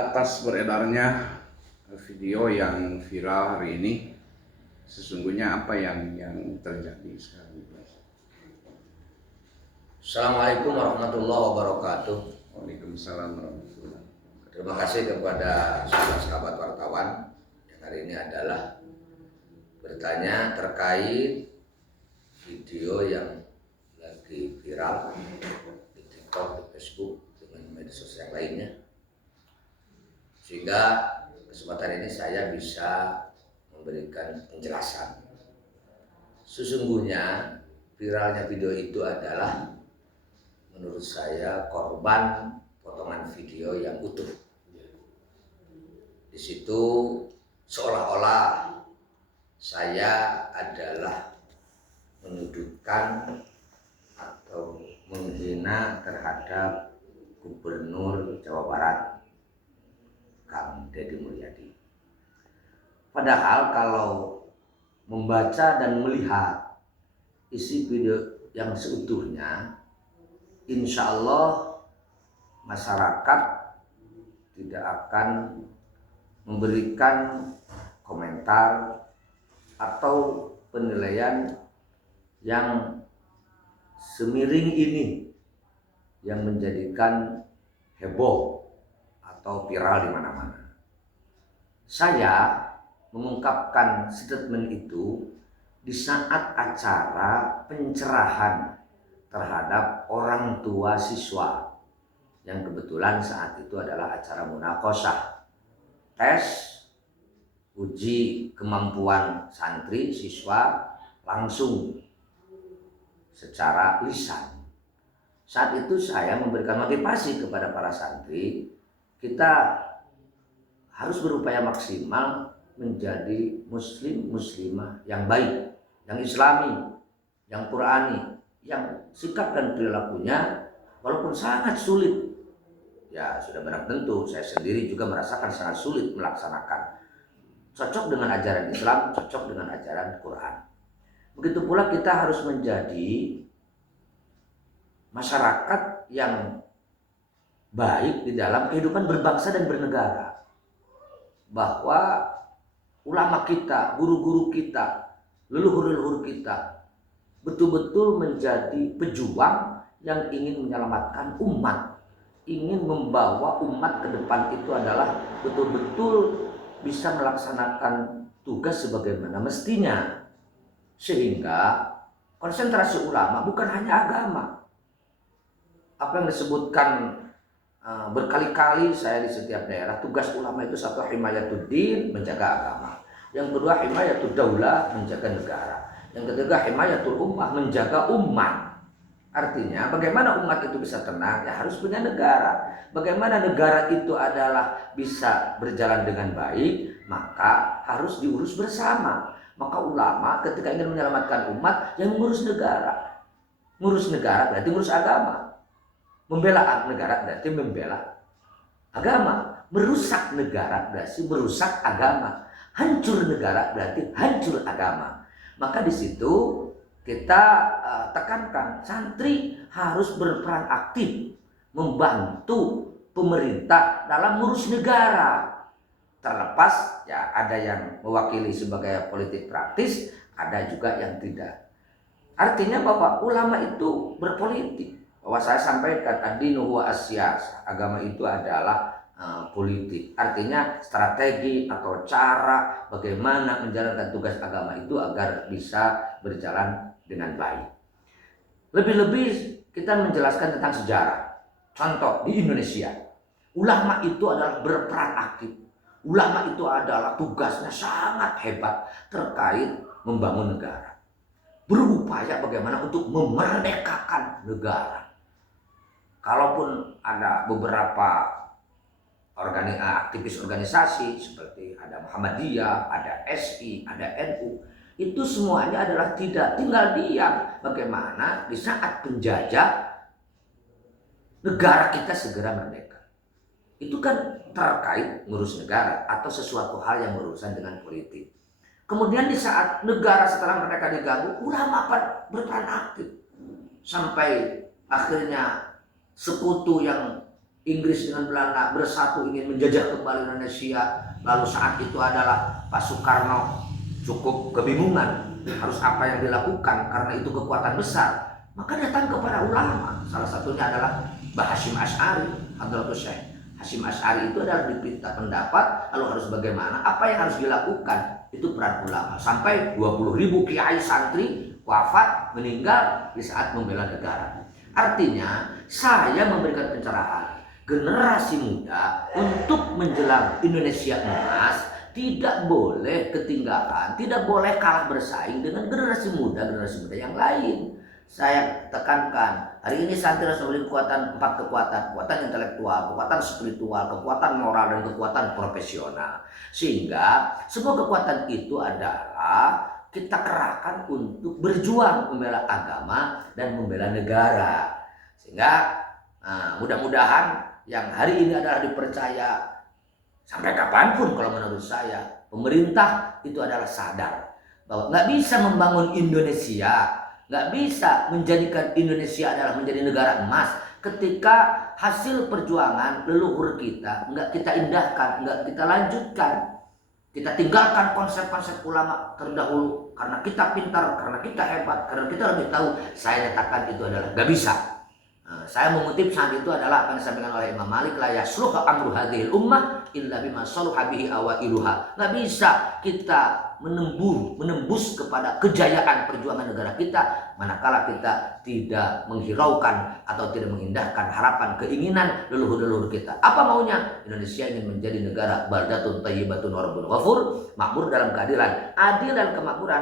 Atas beredarnya video yang viral hari ini, sesungguhnya apa yang terjadi sekarang? Assalamualaikum warahmatullahi wabarakatuh. Waalaikumsalam warahmatullahi wabarakatuh. Terima kasih kepada sahabat wartawan yang hari ini adalah bertanya terkait video yang lagi viral di TikTok, di Facebook, dengan media sosial lainnya. Sehingga kesempatan ini saya bisa memberikan penjelasan. Sesungguhnya viralnya video itu adalah menurut saya korban potongan video yang utuh. Di situ seolah-olah saya adalah menyudutkan atau menghina terhadap Gubernur Jawa Barat, Kang Deddy Mulyadi. Padahal kalau membaca dan melihat isi video yang seutuhnya, insya Allah masyarakat tidak akan memberikan komentar atau penilaian yang semiring ini yang menjadikan heboh atau viral di mana-mana. Saya mengungkapkan statement itu di saat acara pencerahan terhadap orang tua siswa yang kebetulan saat itu adalah acara munaqosyah, tes uji kemampuan santri siswa langsung secara lisan. Saat itu saya memberikan motivasi kepada para santri, kita harus berupaya maksimal menjadi muslim muslimah yang baik, yang islami, yang qurani, yang sikap dan perilakunya walaupun sangat sulit, ya sudah benar tentu saya sendiri juga merasakan sangat sulit melaksanakan, cocok dengan ajaran Islam, cocok dengan ajaran Quran. Begitu pula kita harus menjadi masyarakat yang baik di dalam kehidupan berbangsa dan bernegara, bahwa ulama kita, guru-guru kita, leluhur-leluhur kita betul-betul menjadi pejuang yang ingin menyelamatkan umat, ingin membawa umat ke depan itu adalah betul-betul bisa melaksanakan tugas sebagaimana mestinya. Sehingga konsentrasi ulama bukan hanya agama. Apa yang disebutkan berkali-kali saya di setiap daerah, tugas ulama itu satu, himayatuddin, menjaga agama. Yang kedua, himayatud daulah, menjaga negara. Yang ketiga, himayatul ummah, menjaga umat. Artinya bagaimana umat itu bisa tenang, ya harus punya negara. Bagaimana negara itu adalah bisa berjalan dengan baik, maka harus diurus bersama. Maka ulama ketika ingin menyelamatkan umat, yang mengurus negara. Ngurus negara berarti ngurus agama. Membela negara berarti membela agama. Merusak negara berarti merusak agama. Hancur negara berarti hancur agama. Maka di situ kita tekankan santri harus berperan aktif membantu pemerintah dalam ngurus negara. Terlepas ya ada yang mewakili sebagai politik praktis, ada juga yang tidak. Artinya bahwa ulama itu berpolitik. Bahwa saya sampaikan ad-dinu huwa as-siyasah, agama itu adalah politik. Artinya strategi atau cara bagaimana menjalankan tugas agama itu agar bisa berjalan dengan baik. Lebih-lebih kita menjelaskan tentang sejarah. Contoh di Indonesia, ulama itu adalah berperan aktif. Ulama itu adalah tugasnya sangat hebat terkait membangun negara. Berupaya bagaimana untuk memerdekakan negara. Kalaupun ada beberapa aktivis organisasi seperti ada Muhammadiyah, ada SI, ada NU, itu semuanya adalah tidak tinggal diam. Bagaimana di saat penjajah negara kita segera merdeka. Itu kan terkait ngurus negara atau sesuatu hal yang berurusan dengan politik. Kemudian di saat negara setelah merdeka diganggu, ulama berperan aktif. Sampai akhirnya sekutu yang Inggris dengan Belanda bersatu ingin menjajah kembali Indonesia. Lalu saat itu adalah Pak Soekarno cukup kebingungan harus apa yang dilakukan karena itu kekuatan besar. Maka datang kepada ulama. Salah satunya adalah Mbah Hasyim Asy'ari, Hadratus Syekh Hasyim Asy'ari itu adalah diminta pendapat lalu harus bagaimana, apa yang harus dilakukan. Itu peran ulama. Sampai 20.000 kiai santri wafat, meninggal di saat membela negara. Artinya saya memberikan pencerahan generasi muda untuk menjelang Indonesia emas tidak boleh ketinggalan, tidak boleh kalah bersaing dengan generasi muda yang lain. Saya tekankan, hari ini santri harus memiliki empat kekuatan, kekuatan intelektual, kekuatan spiritual, kekuatan moral, dan kekuatan profesional. Sehingga semua kekuatan itu adalah kita kerahkan untuk berjuang membela agama dan membela negara. Sehingga mudah-mudahan yang hari ini adalah dipercaya sampai kapanpun, kalau menurut saya pemerintah itu adalah sadar bahwa nggak bisa membangun Indonesia, nggak bisa menjadikan Indonesia adalah menjadi negara emas ketika hasil perjuangan leluhur kita nggak kita indahkan, nggak kita lanjutkan. Kita tinggalkan konsep-konsep ulama terdahulu karena kita pintar, karena kita hebat, karena kita lebih tahu. Saya nyatakan itu adalah nggak bisa. Saya mengutip saat itu adalah apa yang disampaikan oleh Imam Malik, la yasluh amru hadhil ummah illa bima saluha bihi awailuha. Nggak bisa kita menembus kepada kejayaan perjuangan negara kita manakala kita tidak menghiraukan atau tidak mengindahkan harapan keinginan leluhur-leluhur kita. Apa maunya? Indonesia ingin menjadi negara baldatun thayyibatun wa rabbun ghafur, makmur dalam keadilan, adil dan kemakmuran.